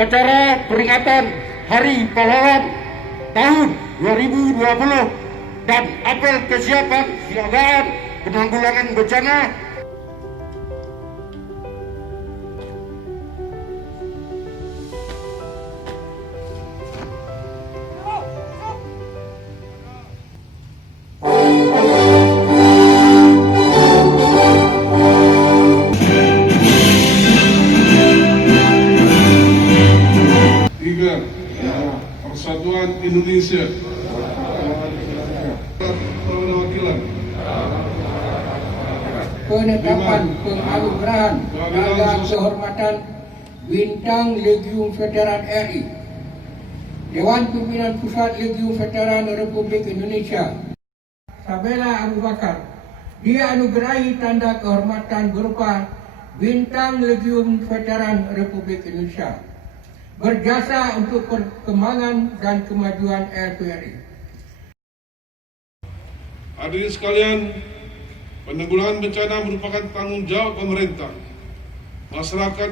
upacara peringatan Hari Pahlawan tahun 2020 dan apel kesiapan siagaan penanggulangan bencana. Persatuan Indonesia, Perwakilan, penetapan penganugerahan Tanda Kehormatan Bintang Legiun Veteran RI, Dewan Pimpinan Pusat Legiun Veteran Republik Indonesia Sabela Abu Bakar dianugerahi tanda kehormatan berupa Bintang Legiun Veteran Republik Indonesia, berjasa untuk perkembangan dan kemajuan LPRI. Hadirin sekalian, penanggulangan bencana merupakan tanggung jawab pemerintah, masyarakat,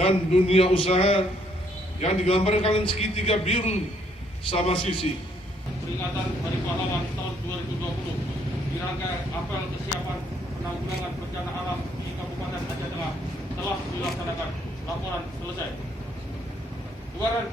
dan dunia usaha yang digambarkan segitiga biru sama sisi. Peringatan Hari Pahlawan tahun 2020 dirangkai apel kesiapan penanggulangan bencana alam di Kabupaten Aceh Tengah telah dilaksanakan. Laporan selesai. Luaran